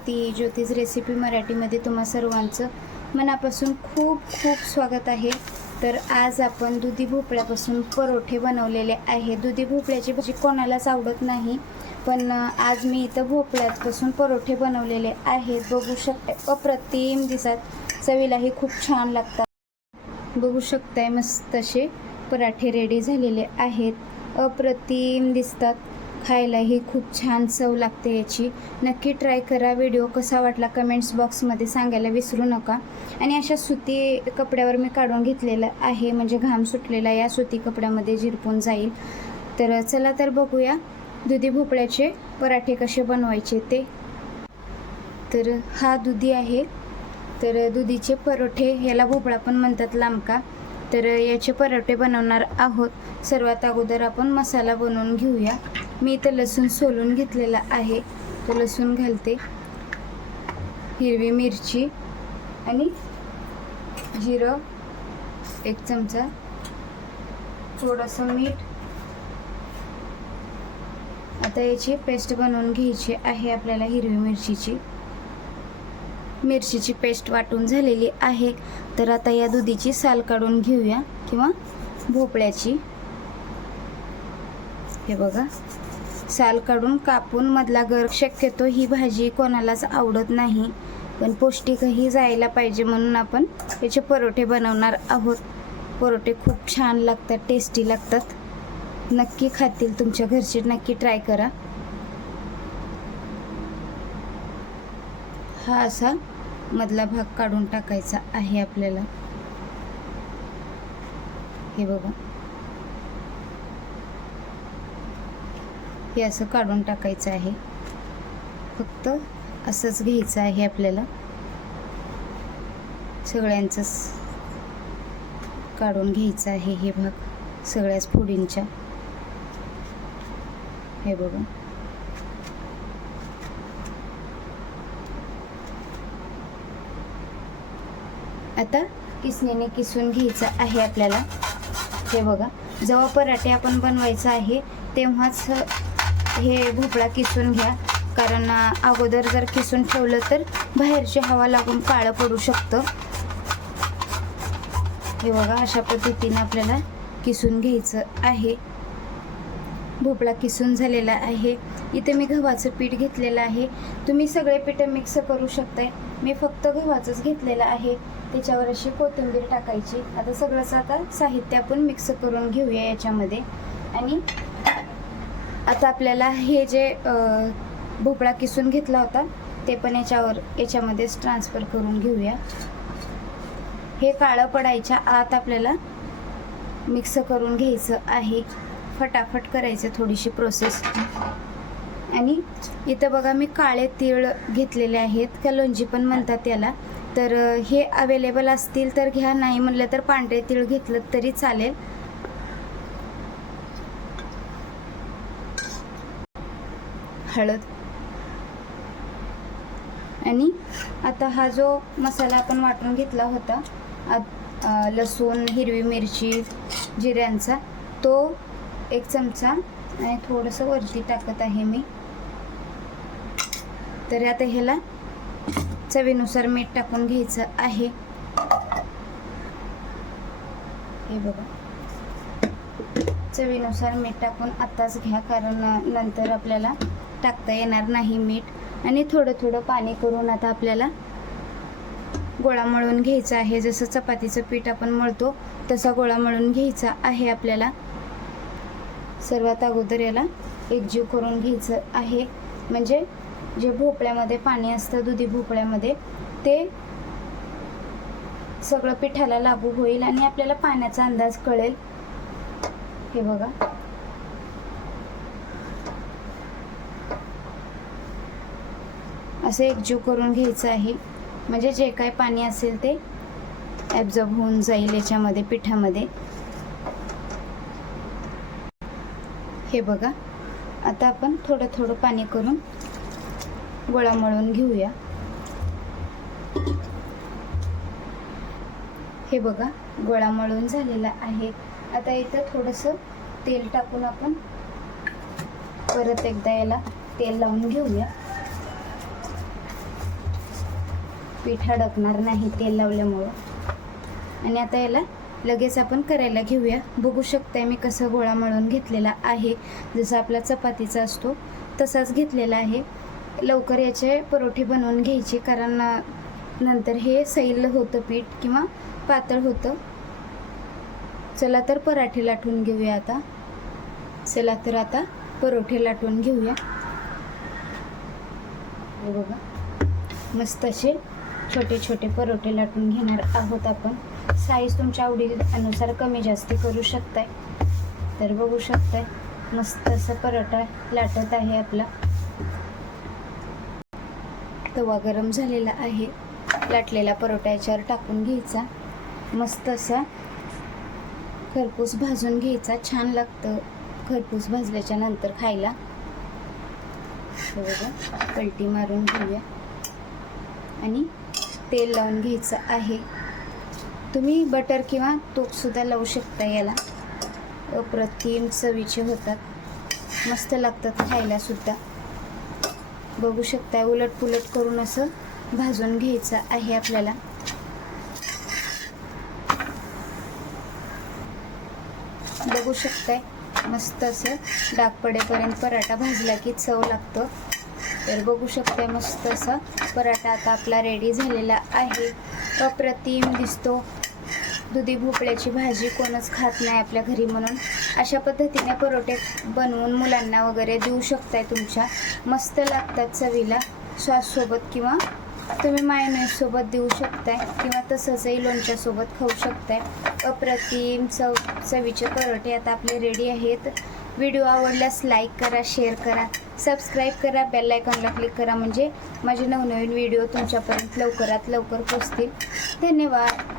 ज्योती ज्योतिष रेसिपी मराठीमध्ये तुम्हा सर्वांचं मनापासून खूप खूप स्वागत आहे. तर आज आपण दुधी भोपळ्यापासून परोठे बनवलेले आहे. दुधी भोपळ्याची भाजी कोणालाच आवडत नाही पण आज मी इथं भोपळ्यापासून परोठे बनवलेले आहेत. बघू शकते अप्रतिम दिसत चवीलाही खूप छान लागतात. बघू शकताय मस्त असे पराठे रेडी झालेले आहेत. अप्रतिम दिसतात. खायलाही खूप छान चव लागते याची. नक्की ट्राय करा. व्हिडिओ कसा वाटला कमेंट्स बॉक्समध्ये सांगायला विसरू नका. आणि अशा सुती कपड्यावर मी काढून घेतलेलं आहे. म्हणजे घाम सुटलेला या सुती कपड्यामध्ये झिरपून जाईल. तर चला तर बघूया दुधी भोपळ्याचे पराठे कसे बनवायचे ते. तर हा दुधी आहे. तर दुधीचे परोठे याला भोपळा पण म्हणतात लांबका. तर याचे परोठे बनवणार आहोत. सर्वात अगोदर आपण मसाला बनवून घेऊया. मी इथं लसूण सोलून घेतलेला आहे. तो लसूण घालते. हिरवी मिरची आणि जिरं एक चमचा. थोडंसं मीठ. आता याची पेस्ट बनवून घ्यायची आहे आपल्याला हिरवी मिरचीची. मिरचीची पेस्ट वाटून झालेली आहे. तर आता या दुधीची साल काढून घेऊया किंवा भोपळ्याची. हे बघा. साल काढून कापून मधला गर शक्यतो ही भाजी कोणालाच आवडत नाही. पण पौष्टिकही जायला पाहिजे म्हणून आपण याचे परोठे बनवणार आहोत. परोठे खूप छान लागतात टेस्टी लागतात. नक्की खातील तुमच्या घरचे नक्की ट्राय करा. हा असा मधला भाग काढून टाकायचा आहे आपल्याला. हे बघा. की असं काढून टाकायचं आहे. फक्त असंच घ्यायचं आहे आपल्याला. सगळ्यांचंच काढून घ्यायचं आहे हे भाग सगळ्याच फुडींच्या. हे बघा आता किसणीने किसून घ्यायचं आहे आपल्याला. हे बघा. जेव्हा पराठे आपण बनवायचं आहे तेव्हाच हे भोपळा किसून घ्या. कारण अगोदर जर किसून ठेवलं तर बाहेरची हवा लागून काळं पडू शकतं. हे बघा अशा पद्धतीने आपल्याला किसून घ्यायचं आहे. भोपळा किसून झालेला आहे. इथे मी गव्हाचं पीठ घेतलेलं आहे. तुम्ही सगळे पिठं मिक्स करू शकताय. मी फक्त गव्हाचंच घेतलेलं आहे. त्याच्यावर अशी कोथिंबीर टाकायची. आता सगळंच आता साहित्य आपण मिक्स करून घेऊया याच्यामध्ये. आणि आता आपल्याला हे जे भोपळा किसून घेतला होता ते पण याच्यावर याच्यामध्येच ट्रान्सफर करून घेऊया. हे काळं पडायच्या आत आपल्याला मिक्स करून घ्यायचं आहे. फटाफट करायचं थोडीशी प्रोसेस आणि इथं बघा मी काळे तीळ घेतलेले आहेत. कलोंजी पण म्हणतात याला. तर हे अवेलेबल असतील तर घ्या. नाही म्हणलं तर पांढरे तीळ घेतलं तरी चालेल. हळद. आणि आता हा जो मसाला आपण वाटून घेतला होता लसूण हिरवी मिरची जिऱ्यांचा तो एक चमचा आणि थोडंसं वरती टाकत आहे मी. तर आता ह्याला चवीनुसार मीठ टाकून घ्यायचं आहे. हे बघा. चवीनुसार मीठ टाकून आत्ताच घ्या कारण नंतर आपल्याला टाकता येणार नाही मीठ. आणि थोडं थोडं पाणी करून आता आपल्याला गोळा मळून घ्यायचा आहे. जसं चपातीचं पीठ आपण मळतो तसा गोळा मळून घ्यायचा आहे आपल्याला. सर्वात अगोदर याला एकजीव करून घ्यायचं आहे. म्हणजे जे भोपळ्यामध्ये पाणी असतं दुधी भोपळ्यामध्ये ते सगळं पिठाला लागू होईल आणि आपल्याला पाण्याचा अंदाज कळेल. हे बघा. असं एकजीव करून घ्यायचं आहे. म्हणजे जे काय पाणी असेल ते ॲब्झॉर्ब होऊन जाईल याच्यामध्ये पिठामध्ये. हे बघा. आता आपण थोडं थोडं पाणी करून गोळा मळून घेऊया. हे बघा गोळा मळून झालेला आहे. आता इथं थोडंसं तेल टाकून आपण परत एकदा याला तेल लावून घेऊया. पीठ अडकणार नाही तेल लावल्यामुळं. आणि आता याला लगेच आपण करायला घेऊया. बघू शकताय मी कसं गोळा मळून घेतलेला आहे. जसा आपला चपातीचा असतो तसाच घेतलेला आहे. लवकर याचे परोठे बनवून घ्यायचे कारण नंतर हे सैल होतं पीठ किंवा पातळ होतं. चला तर पराठे लाटून घेऊया आता. चला तर आता परोठे लाटून घेऊया. बघा मस्त असे छोटे छोटे परोठे लाटून घेणार आहोत आपण. साईज तुमच्या आवडीनुसार कमी जास्ती करू शकताय. तर बघू शकताय मस्त असं परोठा लाटत आहे आपला. तवा गरम झालेला आहे. लाटलेला परोठा याच्यावर टाकून घ्यायचा. मस्त असा खरपूस भाजून घ्यायचा. छान लागतं खरपूस भाजल्याच्या नंतर खायला. बघा पलटी मारून घेऊया. आणि तेल लावून घ्यायचं आहे. तुम्ही बटर किंवा तूपसुद्धा लावू शकता याला. अप्रतिम चवीचे होतात. मस्त लागतात खायलासुद्धा. बघू शकता उलट पुलट करून असं भाजून घ्यायचं आहे आपल्याला. बघू शकताय मस्त असं डाग पडेपर्यंत पराठा भाजला की चव लागतं. तर बघू शकते मस्त असा. पराठा आता आपला रेडी झालेला आहे. अप्रतिम दिसतो. दुधी भोपळ्याची भाजी कोणच खात नाही आपल्या घरी म्हणून. अशा पद्धतीने परोठे बनवून मुलांना वगैरे देऊ शकताय तुमच्या. मस्त लागतात चवीला. सॉससोबत किंवा तुम्ही मायनेससोबत देऊ शकताय. किंवा तसंचही लोणच्यासोबत खाऊ शकताय. अप्रतिम चव चवीचे परोठे आता आपले रेडी आहेत. व्हिडिओ आवडल्यास लाईक करा शेअर करा सबस्क्राईब करा बेल आयकॉनला क्लिक करा म्हणजे माझे नवनवीन व्हिडिओ तुमच्यापर्यंत लवकरात लवकर पोचतील. धन्यवाद.